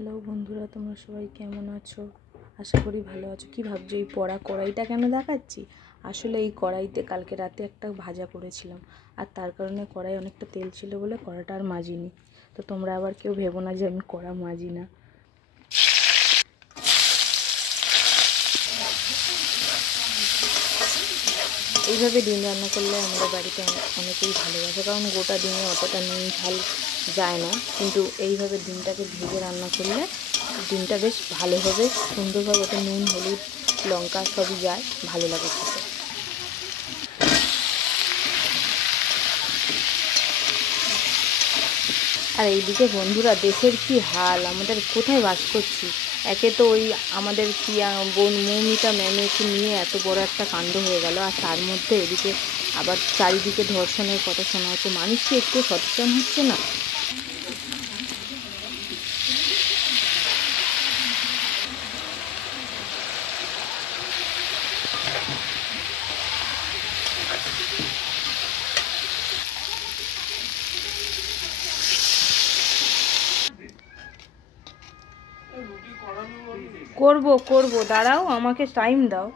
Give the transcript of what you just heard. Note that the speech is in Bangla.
হ্যালো বন্ধুরা, তোমরা সবাই কেমন আছো? আশা করি ভালো আছো। কি ভাবছো এই পড়া কড়াইটা কেন দেখাচ্ছি? আসলে এই কড়াইতে কালকে রাতে একটা ভাজা করেছিলাম, আর তার কারণে কড়াই অনেকটা তেল ছিল বলে কড়াটা আর মাজিনি। তো তোমরা আবার কেউ ভেবো না যে আমি কড়া মাজি না। এইভাবে ডিম রান্না করলে আমাদের বাড়িতে অনেকেই ভালোবাসে, কারণ গোটা ডিমে অতটা নুন ঝাল যায় না, কিন্তু এইভাবে ডিমটাকে ভেজে রান্না করলে ডিমটা বেশ ভালোভাবে সুন্দরভাবে ওতে নুন হলুদ লঙ্কা সবই যায়, ভালো লাগে খেতে। আর এইদিকে বন্ধুরা, দেশের কি হাল, আমাদের কোথায় বাস করছি। একে তো ওই আমাদের প্রিয়া বোন মৌমিতা ম্যামেকে নিয়ে এত বড় একটা কাণ্ড হয়ে গেল, আর তার মধ্যে এদিকে আবার চারিদিকে ধর্ষণের কথা শোনা হচ্ছে। মানুষ কি একটু সচেতন হচ্ছে না? করব দাঁড়াও, আমাকে টাইম দাও।